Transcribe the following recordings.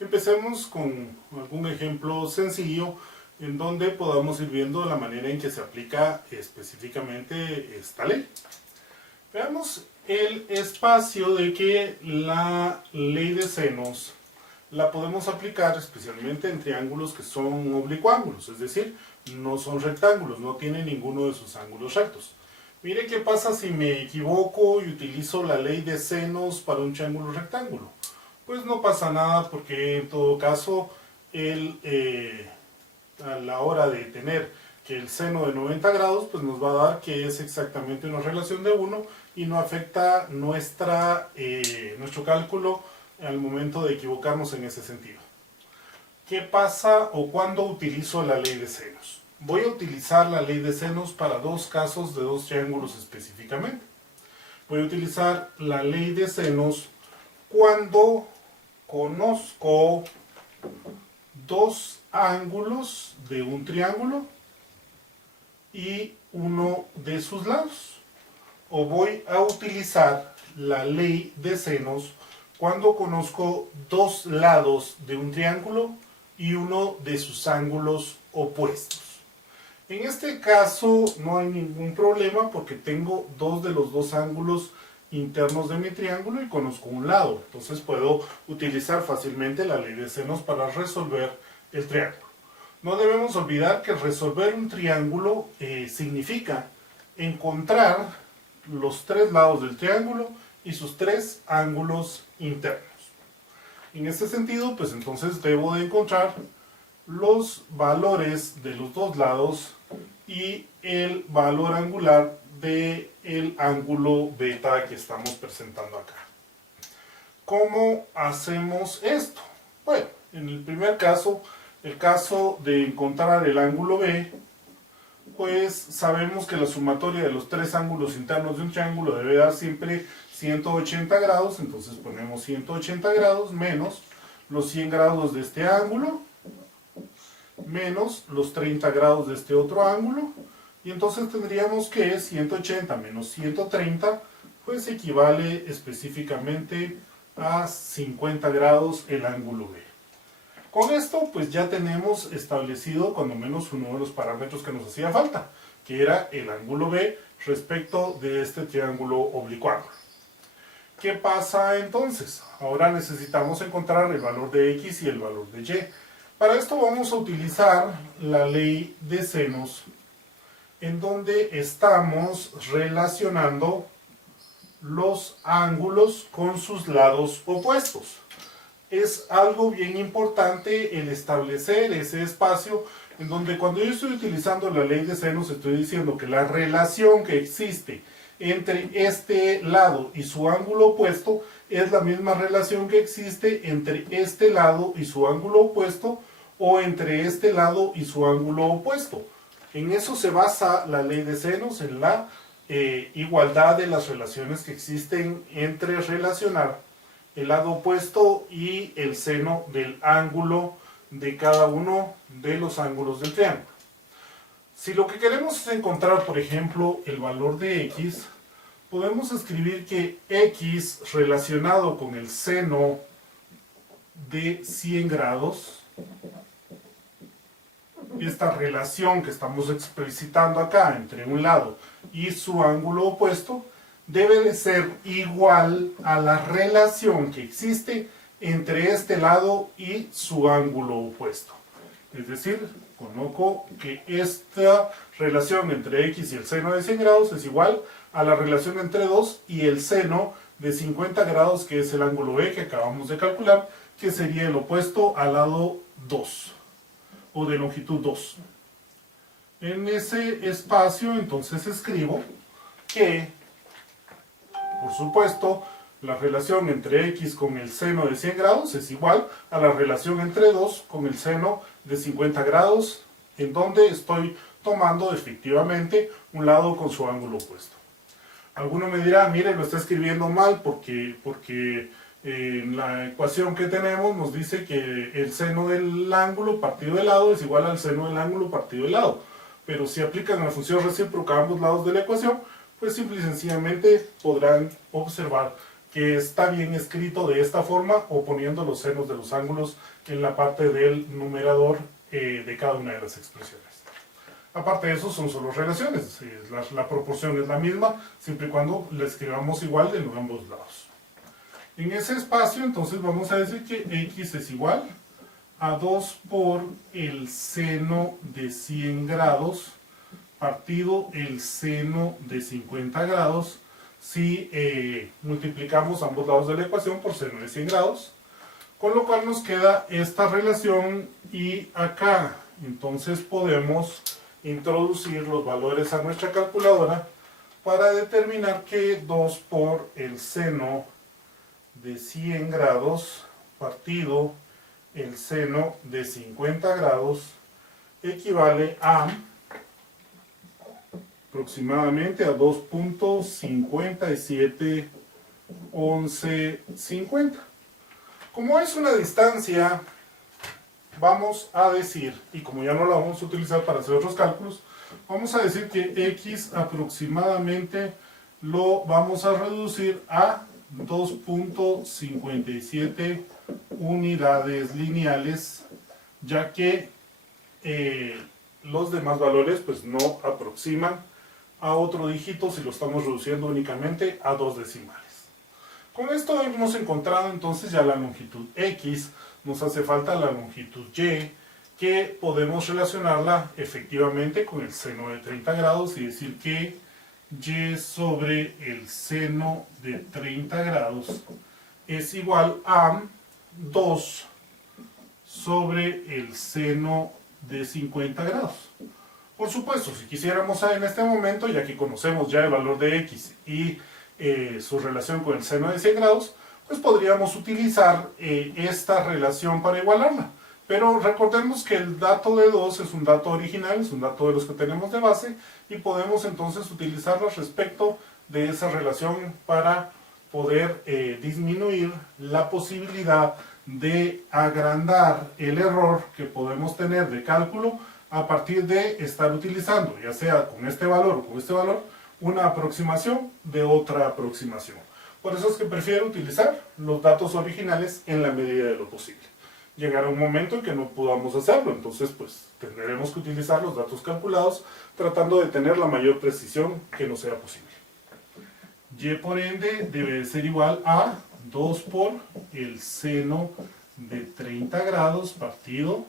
Empecemos con algún ejemplo sencillo en donde podamos ir viendo la manera en que se aplica específicamente esta ley. Veamos el espacio de que la ley de senos la podemos aplicar especialmente en triángulos que son oblicuángulos, es decir, no son rectángulos, no tienen ninguno de sus ángulos rectos. Mire qué pasa si me equivoco y utilizo la ley de senos para un triángulo rectángulo. Pues no pasa nada porque en todo caso a la hora de tener que el seno de 90 grados pues nos va a dar que es exactamente una relación de 1 y no afecta nuestro cálculo al momento de equivocarnos en ese sentido. ¿Qué pasa o cuándo utilizo la ley de senos? Voy a utilizar la ley de senos para dos casos de dos triángulos específicamente. Voy a utilizar la ley de senos cuando conozco dos ángulos de un triángulo y uno de sus lados. O voy a utilizar la ley de senos cuando conozco dos lados de un triángulo y uno de sus ángulos opuestos. En este caso no hay ningún problema porque tengo dos de los dos ángulos internos de mi triángulo y conozco un lado. Entonces puedo utilizar fácilmente la ley de senos para resolver el triángulo. No debemos olvidar que resolver un triángulo significa encontrar los tres lados del triángulo y sus tres ángulos internos. En este sentido, pues entonces debo de encontrar los valores de los dos lados y el valor angular del ángulo beta que estamos presentando acá. ¿Cómo hacemos esto? Bueno, en el primer caso, el caso de encontrar el ángulo B, pues sabemos que la sumatoria de los tres ángulos internos de un triángulo debe dar siempre 180 grados, entonces ponemos 180 grados menos los 100 grados de este ángulo, menos los 30 grados de este otro ángulo, y entonces tendríamos que 180 menos 130, pues equivale específicamente a 50 grados el ángulo B. Con esto pues ya tenemos establecido cuando menos uno de los parámetros que nos hacía falta, que era el ángulo B respecto de este triángulo oblicuángulo. ¿Qué pasa entonces? Ahora necesitamos encontrar el valor de X y el valor de Y. Para esto vamos a utilizar la ley de senos, en donde estamos relacionando los ángulos con sus lados opuestos. Es algo bien importante el establecer ese espacio en donde cuando yo estoy utilizando la ley de senos estoy diciendo que la relación que existe entre este lado y su ángulo opuesto es la misma relación que existe entre este lado y su ángulo opuesto o entre este lado y su ángulo opuesto. En eso se basa la ley de senos, en la igualdad de las relaciones que existen entre relacionar el lado opuesto y el seno del ángulo de cada uno de los ángulos del triángulo. Si lo que queremos es encontrar, por ejemplo, el valor de X, podemos escribir que X relacionado con el seno de 100 grados, esta relación que estamos explicitando acá entre un lado y su ángulo opuesto, debe de ser igual a la relación que existe entre este lado y su ángulo opuesto. Es decir, conozco que esta relación entre X y el seno de 100 grados es igual a la relación entre 2 y el seno de 50 grados, que es el ángulo B que acabamos de calcular, que sería el opuesto al lado 2, o de longitud 2. En ese espacio, entonces escribo que, por supuesto, la relación entre X con el seno de 100 grados es igual a la relación entre 2 con el seno de 50 grados, en donde estoy tomando efectivamente un lado con su ángulo opuesto. Alguno me dirá, mire, lo está escribiendo mal porque en la ecuación que tenemos nos dice que el seno del ángulo partido de lado es igual al seno del ángulo partido de lado. Pero si aplican la función recíproca a ambos lados de la ecuación, pues simple y sencillamente podrán observar que está bien escrito de esta forma o poniendo los senos de los ángulos en la parte del numerador de cada una de las expresiones. Aparte de eso son solo relaciones, la proporción es la misma siempre y cuando la escribamos igual de ambos lados. En ese espacio entonces vamos a decir que x es igual a 2 por el seno de 100 grados partido el seno de 50 grados si multiplicamos ambos lados de la ecuación por seno de 100 grados, con lo cual nos queda esta relación y acá. Entonces podemos introducir los valores a nuestra calculadora para determinar que 2 por el seno de 100 grados partido el seno de 50 grados equivale a aproximadamente a 2.571150. Como es una distancia, vamos a decir, y como ya no la vamos a utilizar para hacer otros cálculos, vamos a decir que x aproximadamente lo vamos a reducir a 2.57 unidades lineales, ya que los demás valores pues no aproximan a otro dígito si lo estamos reduciendo únicamente a dos decimales. Con esto hemos encontrado entonces ya la longitud x, nos hace falta la longitud y, que podemos relacionarla efectivamente con el seno de 30 grados y decir que y sobre el seno de 30 grados es igual a 2 sobre el seno de 50 grados. Por supuesto, si quisiéramos en este momento, ya que conocemos ya el valor de x y su relación con el seno de 100 grados, pues podríamos utilizar esta relación para igualarla. Pero recordemos que el dato de 2 es un dato original, es un dato de los que tenemos de base, y podemos entonces utilizarlo respecto de esa relación para poder disminuir la posibilidad de agrandar el error que podemos tener de cálculo a partir de estar utilizando, ya sea con este valor o con este valor, una aproximación de otra aproximación. Por eso es que prefiero utilizar los datos originales en la medida de lo posible. Llegará un momento en que no podamos hacerlo, entonces pues tendremos que utilizar los datos calculados tratando de tener la mayor precisión que nos sea posible. Y por ende debe ser igual a 2 por el seno de 30 grados partido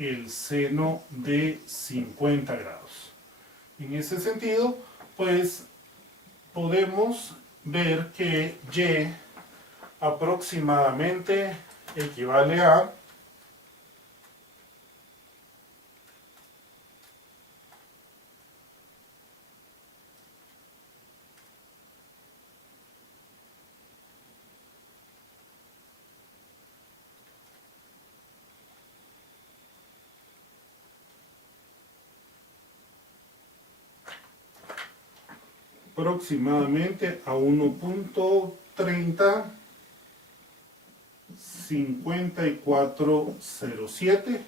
el seno de 50 grados. En ese sentido, pues podemos ver que y aproximadamente equivale a aproximadamente a 1.305407.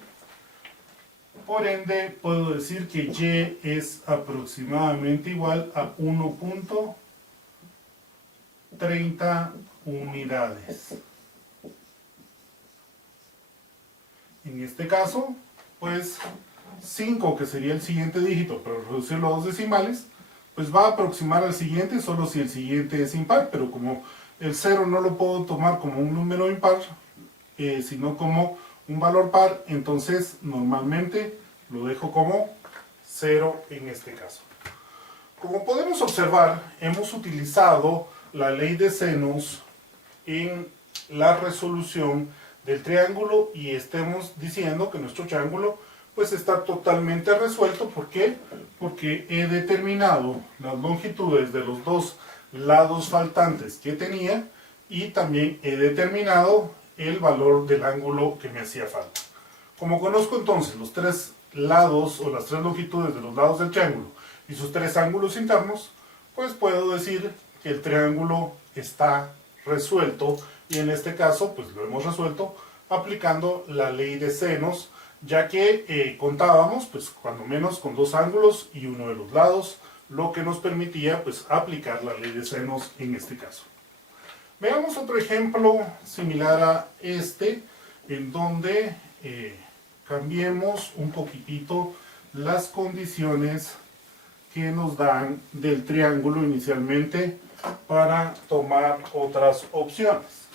Por ende, puedo decir que y es aproximadamente igual a 1.30 unidades. En este caso, pues 5, que sería el siguiente dígito, pero reducirlo a dos decimales, pues va a aproximar al siguiente solo si el siguiente es impar, pero como el 0 no lo puedo tomar como un número impar, sino como un valor par, entonces normalmente lo dejo como 0 en este caso. Como podemos observar, hemos utilizado la ley de senos en la resolución del triángulo y estemos diciendo que nuestro triángulo pues está totalmente resuelto. ¿Por qué? Porque he determinado las longitudes de los dos lados faltantes que tenía y también he determinado el valor del ángulo que me hacía falta. Como conozco entonces los tres lados o las tres longitudes de los lados del triángulo y sus tres ángulos internos, pues puedo decir que el triángulo está resuelto y en este caso pues lo hemos resuelto aplicando la ley de senos, ya que contábamos pues cuando menos con dos ángulos y uno de los lados, lo que nos permitía pues aplicar la ley de senos en este caso. Veamos otro ejemplo similar a este, en donde cambiemos un poquitito las condiciones que nos dan del triángulo inicialmente para tomar otras opciones.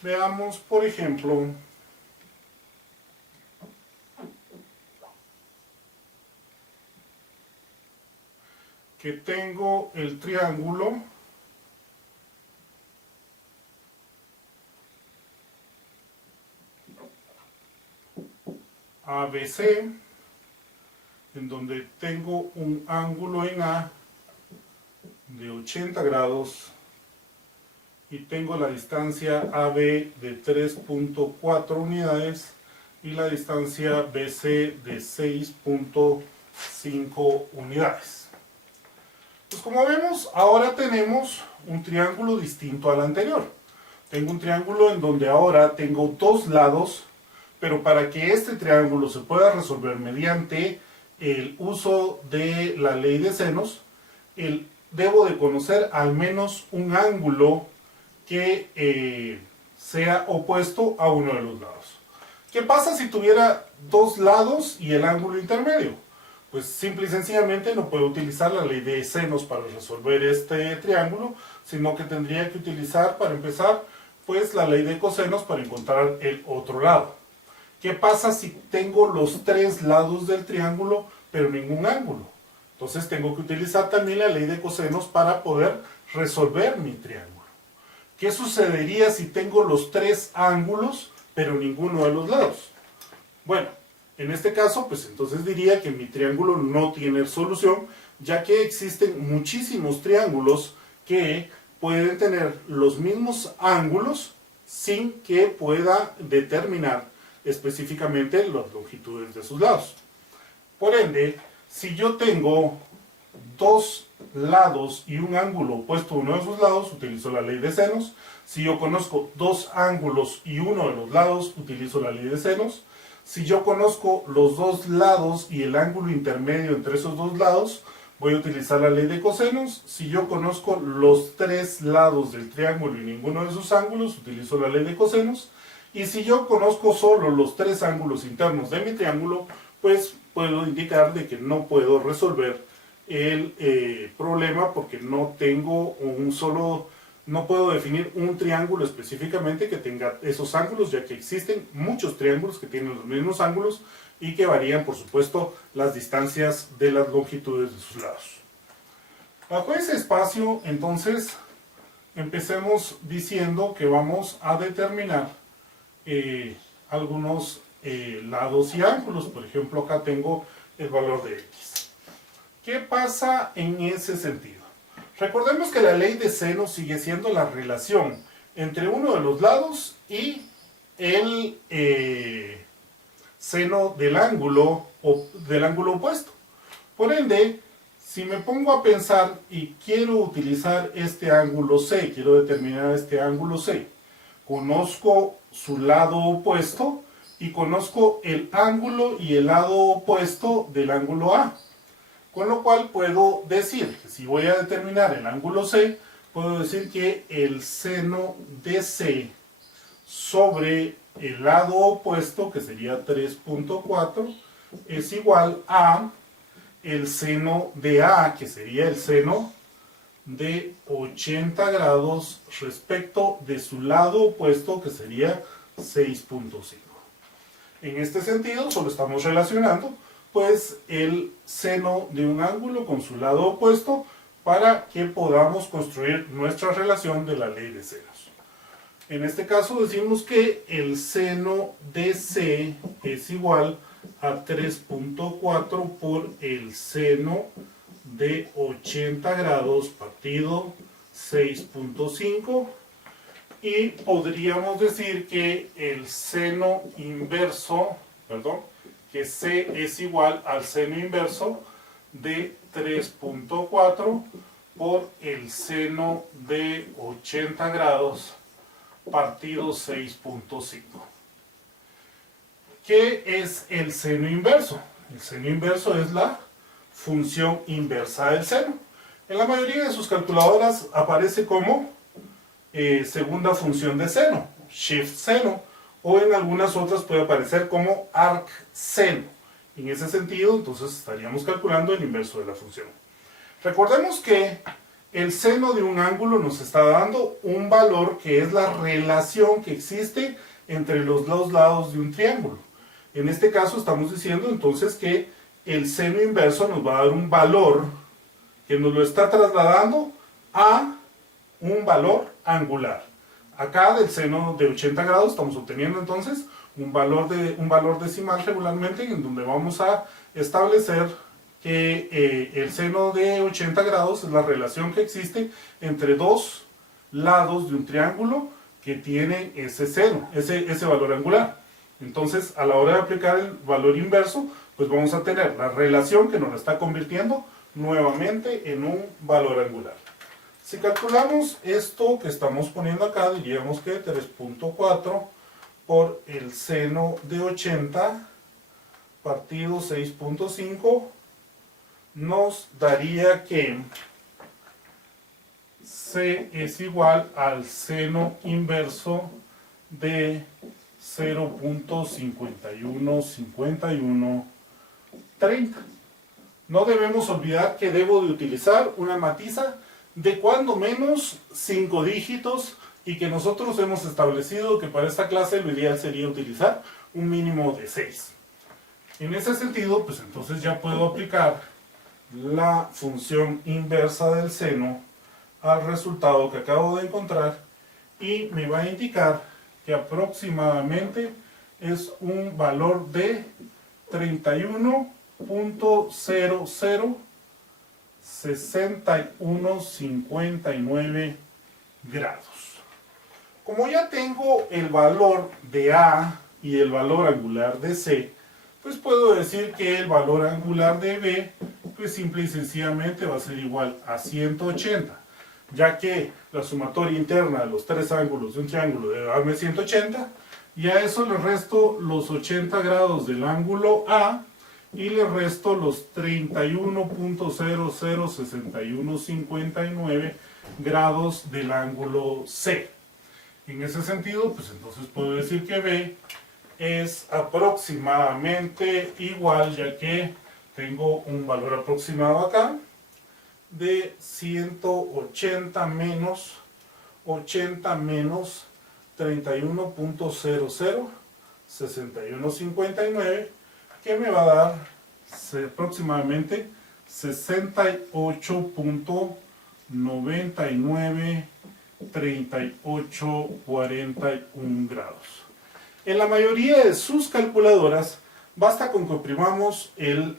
Veamos, por ejemplo, que tengo el triángulo ABC, en donde tengo un ángulo en A de 80 grados y tengo la distancia AB de 3.4 unidades y la distancia BC de 6.5 unidades. Pues como vemos, ahora tenemos un triángulo distinto al anterior. Tengo un triángulo en donde ahora tengo dos lados, pero para que este triángulo se pueda resolver mediante el uso de la ley de senos, debo de conocer al menos un ángulo que sea opuesto a uno de los lados. ¿Qué pasa si tuviera dos lados y el ángulo intermedio? Pues simple y sencillamente no puedo utilizar la ley de senos para resolver este triángulo, sino que tendría que utilizar, para empezar, pues la ley de cosenos para encontrar el otro lado. ¿Qué pasa si tengo los tres lados del triángulo, pero ningún ángulo? Entonces tengo que utilizar también la ley de cosenos para poder resolver mi triángulo. ¿Qué sucedería si tengo los tres ángulos, pero ninguno de los lados? Bueno, en este caso, pues entonces diría que mi triángulo no tiene solución, ya que existen muchísimos triángulos que pueden tener los mismos ángulos sin que pueda determinar específicamente las longitudes de sus lados. Por ende, si yo tengo dos lados y un ángulo opuesto a uno de sus lados, utilizo la ley de senos. Si yo conozco dos ángulos y uno de los lados, utilizo la ley de senos. Si yo conozco los dos lados y el ángulo intermedio entre esos dos lados, voy a utilizar la ley de cosenos. Si yo conozco los tres lados del triángulo y ninguno de sus ángulos, utilizo la ley de cosenos. Y si yo conozco solo los tres ángulos internos de mi triángulo, pues puedo indicar de que no puedo resolver el problema porque no tengo no puedo definir un triángulo específicamente que tenga esos ángulos, ya que existen muchos triángulos que tienen los mismos ángulos y que varían, por supuesto, las distancias de las longitudes de sus lados. Bajo ese espacio, entonces, empecemos diciendo que vamos a determinar algunos lados y ángulos. Por ejemplo, acá tengo el valor de x. ¿Qué pasa en ese sentido? Recordemos que la ley de seno sigue siendo la relación entre uno de los lados y el seno del ángulo opuesto. Por ende, si me pongo a pensar y quiero utilizar este ángulo C, quiero determinar este ángulo C, conozco su lado opuesto y conozco el ángulo y el lado opuesto del ángulo A. Con lo cual puedo decir que si voy a determinar el ángulo C, puedo decir que el seno de C sobre el lado opuesto, que sería 3.4, es igual a el seno de A, que sería el seno de 80 grados respecto de su lado opuesto, que sería 6.5. En este sentido, solo estamos relacionando pues el seno de un ángulo con su lado opuesto para que podamos construir nuestra relación de la ley de senos. En este caso decimos que el seno de C es igual a 3.4 por el seno de 80 grados partido 6.5, y podríamos decir que el seno inverso, que C es igual al seno inverso de 3.4 por el seno de 80 grados partido 6.5. ¿Qué es el seno inverso? El seno inverso es la función inversa del seno. En la mayoría de sus calculadoras aparece como segunda función de seno, shift seno, o en algunas otras puede aparecer como arc seno. En ese sentido, entonces estaríamos calculando el inverso de la función. Recordemos que el seno de un ángulo nos está dando un valor que es la relación que existe entre los dos lados de un triángulo. En este caso estamos diciendo entonces que el seno inverso nos va a dar un valor que nos lo está trasladando a un valor angular. Acá del seno de 80 grados estamos obteniendo entonces un valor decimal regularmente, en donde vamos a establecer que el seno de 80 grados es la relación que existe entre dos lados de un triángulo que tiene ese seno, ese valor angular. Entonces, a la hora de aplicar el valor inverso, pues vamos a tener la relación que nos la está convirtiendo nuevamente en un valor angular. Si calculamos esto que estamos poniendo acá, diríamos que 3.4 por el seno de 80 partido 6.5 nos daría que C es igual al seno inverso de 0.515130. No debemos olvidar que debo de utilizar una matiza de cuando menos 5 dígitos y que nosotros hemos establecido que para esta clase lo ideal sería utilizar un mínimo de 6. En ese sentido, pues entonces ya puedo aplicar la función inversa del seno al resultado que acabo de encontrar y me va a indicar que aproximadamente es un valor de 31.006159 grados. Como ya tengo el valor de A y el valor angular de C, pues puedo decir que el valor angular de B, pues simple y sencillamente va a ser igual a 180, ya que la sumatoria interna de los tres ángulos de un triángulo debe darme 180, y a eso le resto los 80 grados del ángulo A y le resto los 31.006159 grados del ángulo C. En ese sentido, pues entonces puedo decir que B es aproximadamente igual, ya que tengo un valor aproximado acá de 180 menos 80 menos 31.006159, que me va a dar aproximadamente 68.993841 grados. En la mayoría de sus calculadoras basta con que oprimamos el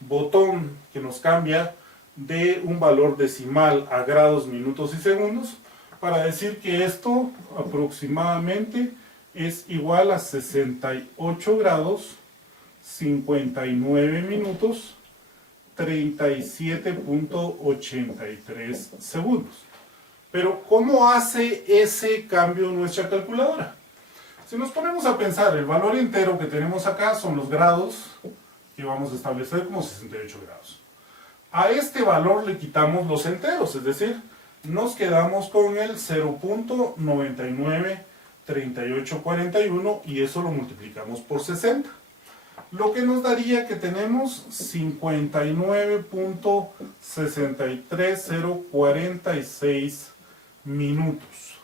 botón que nos cambia de un valor decimal a grados, minutos y segundos para decir que esto aproximadamente es igual a 68 grados 59 minutos 37.83 segundos. Pero ¿cómo hace ese cambio nuestra calculadora? Si nos ponemos a pensar, el valor entero que tenemos acá son los grados que vamos a establecer como 68 grados. A este valor le quitamos los enteros, es decir, nos quedamos con el 0.993841 y eso lo multiplicamos por 60. Lo que nos daría que tenemos 59.63046 minutos.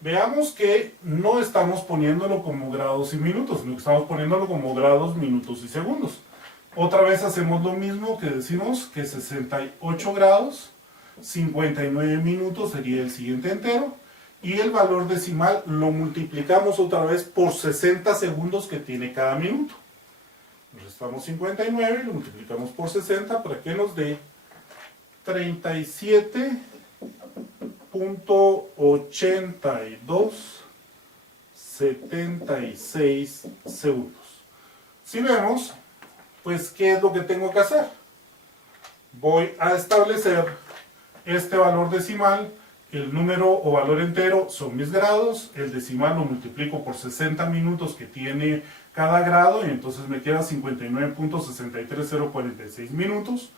Veamos que no estamos poniéndolo como grados y minutos, sino que estamos poniéndolo como grados, minutos y segundos. Otra vez hacemos lo mismo que decimos que 68 grados, 59 minutos sería el siguiente entero, y el valor decimal lo multiplicamos otra vez por 60 segundos que tiene cada minuto. Restamos 59 y lo multiplicamos por 60 para que nos dé 37.8276 segundos. Si vemos, pues, ¿qué es lo que tengo que hacer? Voy a establecer este valor decimal, el número o valor entero son mis grados, el decimal lo multiplico por 60 minutos que tiene cada grado y entonces me queda 59.63046 minutos.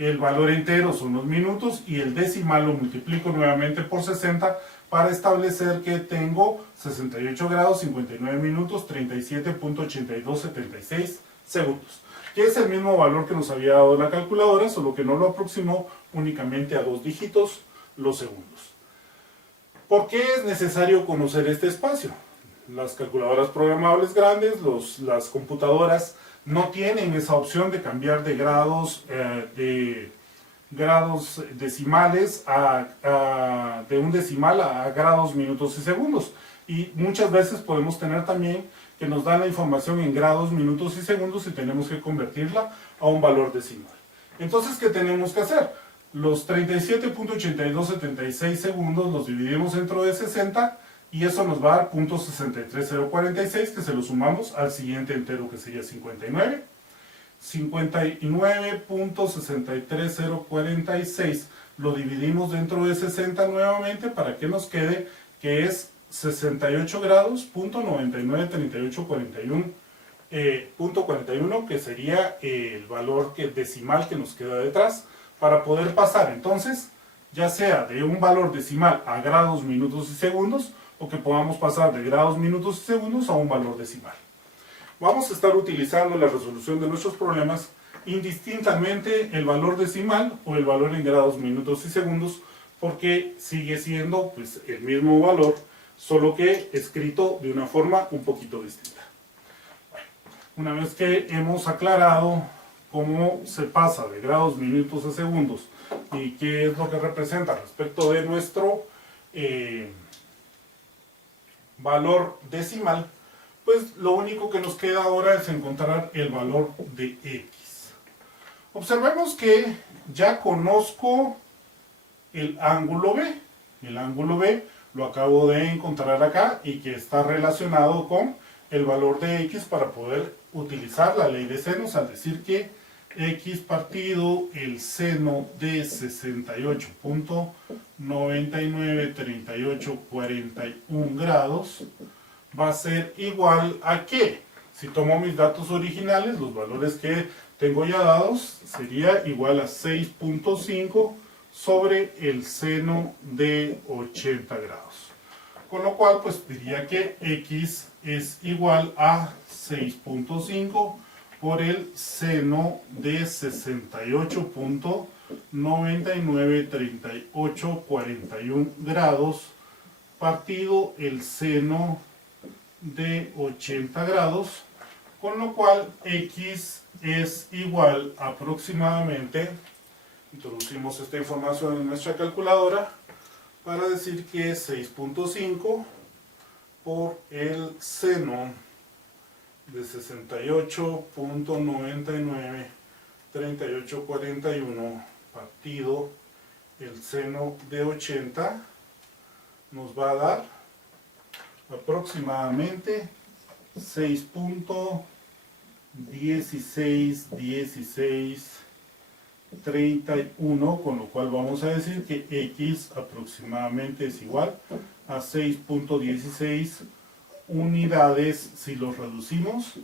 el valor entero son los minutos y el decimal lo multiplico nuevamente por 60 para establecer que tengo 68 grados, 59 minutos, 37.8276 segundos. Que es el mismo valor que nos había dado la calculadora, solo que no lo aproximó únicamente a 2 dígitos los segundos. ¿Por qué es necesario conocer este espacio? Las calculadoras programables grandes, las computadoras no tienen esa opción de cambiar de grados decimales de un decimal a grados, minutos y segundos. Y muchas veces podemos tener también que nos dan la información en grados, minutos y segundos y tenemos que convertirla a un valor decimal. Entonces, ¿qué tenemos que hacer? Los 37.8276 segundos los dividimos dentro de 60 y eso nos va a dar .63046, que se lo sumamos al siguiente entero, que sería 59. 59.63046 lo dividimos dentro de 60 nuevamente para que nos quede que es 68 grados, .993841, que sería el valor decimal que nos queda detrás para poder pasar entonces ya sea de un valor decimal a grados, minutos y segundos, o que podamos pasar de grados, minutos y segundos a un valor decimal. Vamos a estar utilizando la resolución de nuestros problemas indistintamente el valor decimal o el valor en grados, minutos y segundos, porque sigue siendo pues, el mismo valor, solo que escrito de una forma un poquito distinta. Bueno, una vez que hemos aclarado cómo se pasa de grados, minutos a segundos y qué es lo que representa respecto de nuestro valor decimal, pues lo único que nos queda ahora es encontrar el valor de x. Observemos que ya conozco el ángulo B. El ángulo B lo acabo de encontrar acá y que está relacionado con el valor de x para poder utilizar la ley de senos al decir que x partido el seno de 68.993841 grados va a ser igual a ¿qué? Si tomo mis datos originales, los valores que tengo ya dados, sería igual a 6.5 sobre el seno de 80 grados. Con lo cual, pues diría que x es igual a 6.5 por el seno de 68.993841 grados partido el seno de 80 grados, con lo cual x es igual aproximadamente, introducimos esta información en nuestra calculadora para decir que es 6.5 por el seno de 68.993841 partido el seno de 80 nos va a dar aproximadamente 6.161631, con lo cual vamos a decir que x aproximadamente es igual a 6.16 unidades si los reducimos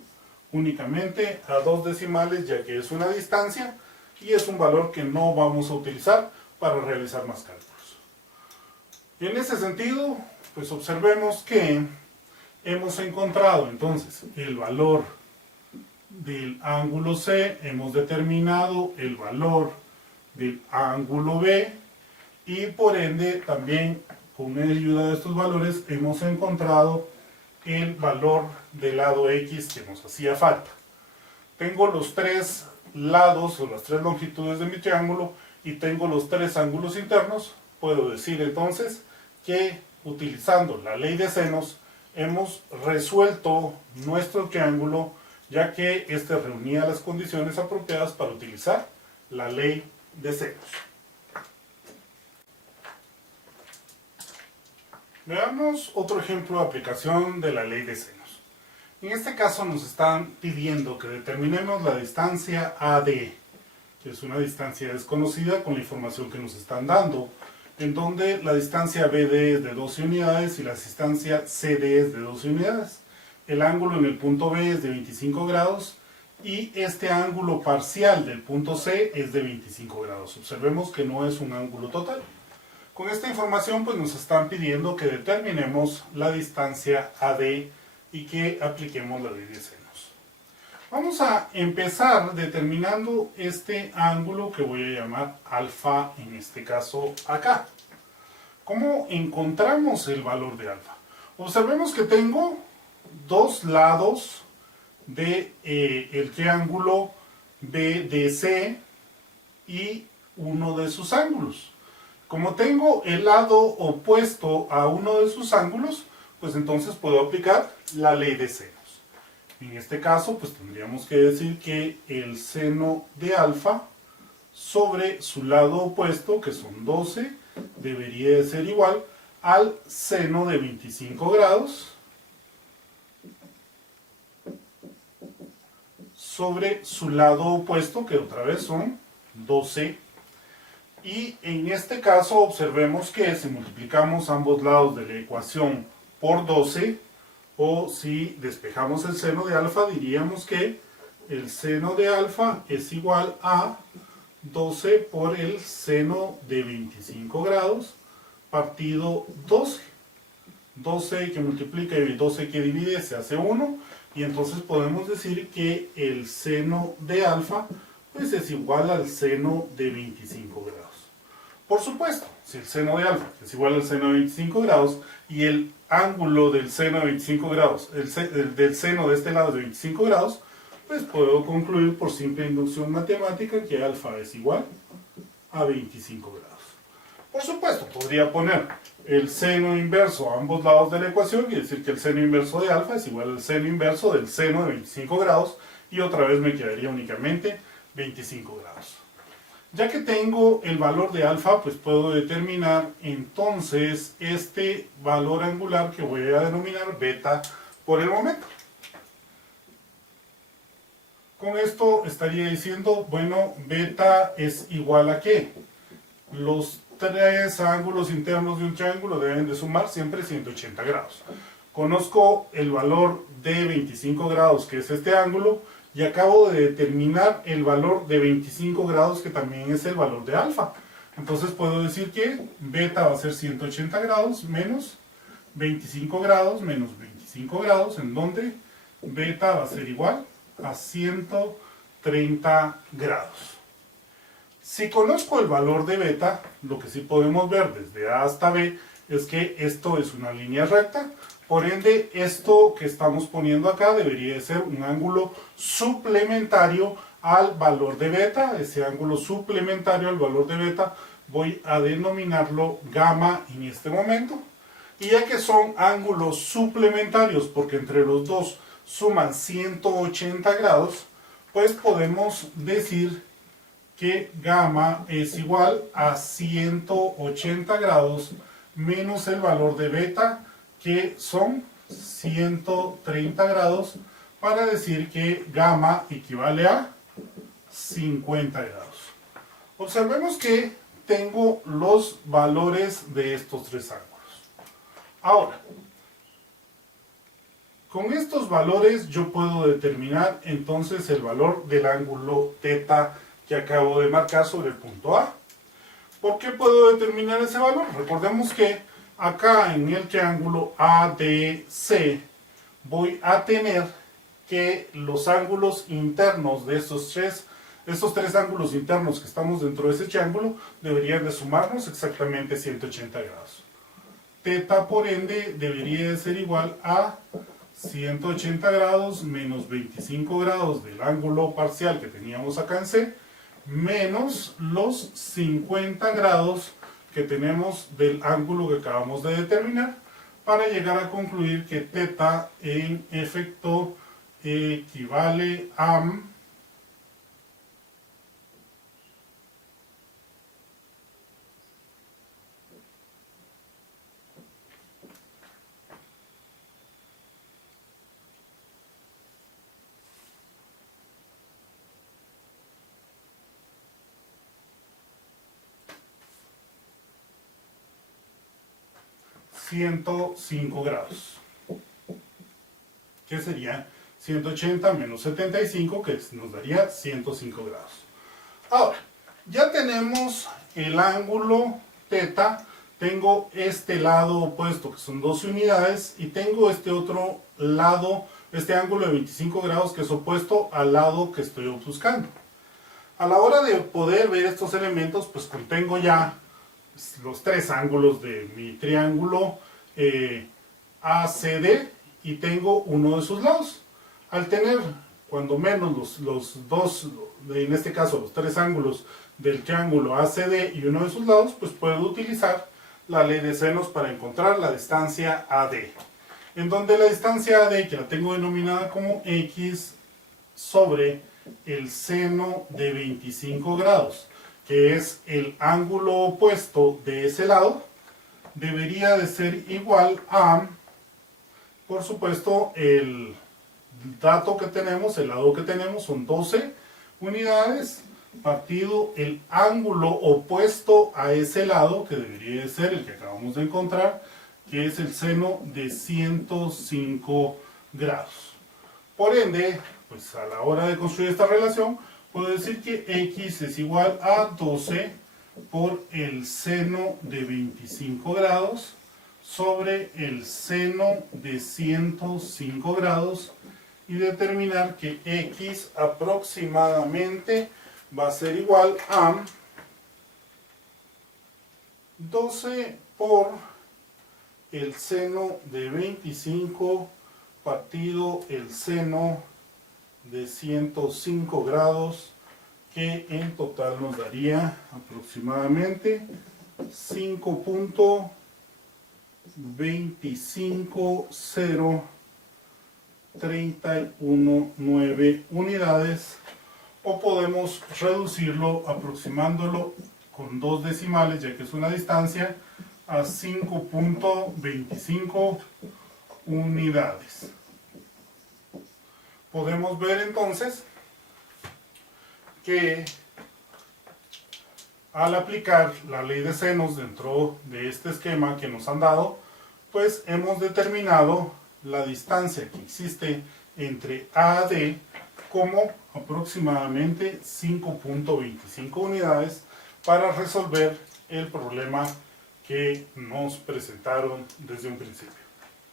únicamente a 2 decimales, ya que es una distancia y es un valor que no vamos a utilizar para realizar más cálculos. En ese sentido, pues observemos que hemos encontrado entonces el valor del ángulo C, hemos determinado el valor del ángulo B y por ende también con ayuda de estos valores hemos encontrado el valor del lado X que nos hacía falta. Tengo los 3 lados o las 3 longitudes de mi triángulo y tengo los 3 ángulos internos. Puedo decir entonces que utilizando la ley de senos hemos resuelto nuestro triángulo, ya que este reunía las condiciones apropiadas para utilizar la ley de senos. Veamos otro ejemplo de aplicación de la ley de senos. En este caso nos están pidiendo que determinemos la distancia AD, que es una distancia desconocida con la información que nos están dando, en donde la distancia BD es de 12 unidades y la distancia CD es de 12 unidades. El ángulo en el punto B es de 25 grados y este ángulo parcial del punto C es de 25 grados. Observemos que no es un ángulo total. Con esta información pues nos están pidiendo que determinemos la distancia AD y que apliquemos la ley de senos. Vamos a empezar determinando este ángulo que voy a llamar alfa, en este caso acá. ¿Cómo encontramos el valor de alfa? Observemos que tengo dos lados de el triángulo BDC y uno de sus ángulos. Como tengo el lado opuesto a uno de sus ángulos, pues entonces puedo aplicar la ley de senos. En este caso, pues tendríamos que decir que el seno de alfa sobre su lado opuesto, que son 12, debería de ser igual al seno de 25 grados sobre su lado opuesto, que otra vez son 12. Y en este caso observemos que si multiplicamos ambos lados de la ecuación por 12, o si despejamos el seno de alfa, diríamos que el seno de alfa es igual a 12 por el seno de 25 grados partido 12. 12 que multiplica y 12 que divide se hace 1, y entonces podemos decir que el seno de alfa pues es igual al seno de 25 grados. Por supuesto, si el seno de alfa es igual al seno de 25 grados y el ángulo del seno de 25 grados, del seno de este lado es de 25 grados, pues puedo concluir por simple inducción matemática que alfa es igual a 25 grados. Por supuesto, podría poner el seno inverso a ambos lados de la ecuación y decir que el seno inverso de alfa es igual al seno inverso del seno de 25 grados, y otra vez me quedaría únicamente 25 grados. Ya que tengo el valor de alfa, pues puedo determinar entonces este valor angular que voy a denominar beta por el momento. Con esto estaría diciendo, bueno, beta es igual a ¿qué? Los tres ángulos internos de un triángulo deben de sumar siempre 180 grados. Conozco el valor de 25 grados, que es este ángulo, y acabo de determinar el valor de 25 grados, que también es el valor de alfa. Entonces puedo decir que beta va a ser 180 grados menos 25 grados menos 25 grados, en donde beta va a ser igual a 130 grados. Si conozco el valor de beta, lo que sí podemos ver desde A hasta B es que esto es una línea recta. Por ende, esto que estamos poniendo acá debería de ser un ángulo suplementario al valor de beta. Ese ángulo suplementario al valor de beta voy a denominarlo gamma en este momento. Y ya que son ángulos suplementarios, porque entre los dos suman 180 grados, pues podemos decir que gamma es igual a 180 grados menos el valor de beta, que son 130 grados, para decir que gamma equivale a 50 grados. Observemos que tengo los valores de estos tres ángulos. Ahora, con estos valores yo puedo determinar entonces el valor del ángulo θ que acabo de marcar sobre el punto A. ¿Por qué puedo determinar ese valor? Recordemos que acá en el triángulo ADC voy a tener que los ángulos internos de estos tres ángulos internos que estamos dentro de ese triángulo deberían de sumarnos exactamente 180 grados. Θ por ende debería de ser igual a 180 grados menos 25 grados del ángulo parcial que teníamos acá en C, menos los 50 grados que tenemos del ángulo que acabamos de determinar, para llegar a concluir que θ en efecto equivale a 105 grados, que sería 180 menos 75, que nos daría 105 grados. Ahora, ya tenemos el ángulo θ, tengo este lado opuesto, que son 12 unidades, y tengo este otro lado, este ángulo de 25 grados, que es opuesto al lado que estoy buscando. A la hora de poder ver estos elementos, pues contengo ya los tres ángulos de mi triángulo ACD, y tengo uno de sus lados. Al tener cuando menos los dos, en este caso los tres ángulos del triángulo ACD y uno de sus lados, pues puedo utilizar la ley de senos para encontrar la distancia AD. En donde la distancia AD, que la tengo denominada como X sobre el seno de 25 grados, que es el ángulo opuesto de ese lado, debería de ser igual a, por supuesto, el dato que tenemos, el lado que tenemos son 12 unidades, partido el ángulo opuesto a ese lado, que debería de ser el que acabamos de encontrar, que es el seno de 105 grados. Por ende, pues a la hora de construir esta relación, puedo decir que X es igual a 12 por el seno de 25 grados sobre el seno de 105 grados, y determinar que X aproximadamente va a ser igual a 12 por el seno de 25 partido el seno de 105 grados, que en total nos daría aproximadamente 5.25031.9 unidades, o podemos reducirlo aproximándolo con dos decimales, ya que es una distancia, a 5.25 unidades. Podemos ver entonces que al aplicar la ley de senos dentro de este esquema que nos han dado, pues hemos determinado la distancia que existe entre A a D como aproximadamente 5.25 unidades para resolver el problema que nos presentaron desde un principio.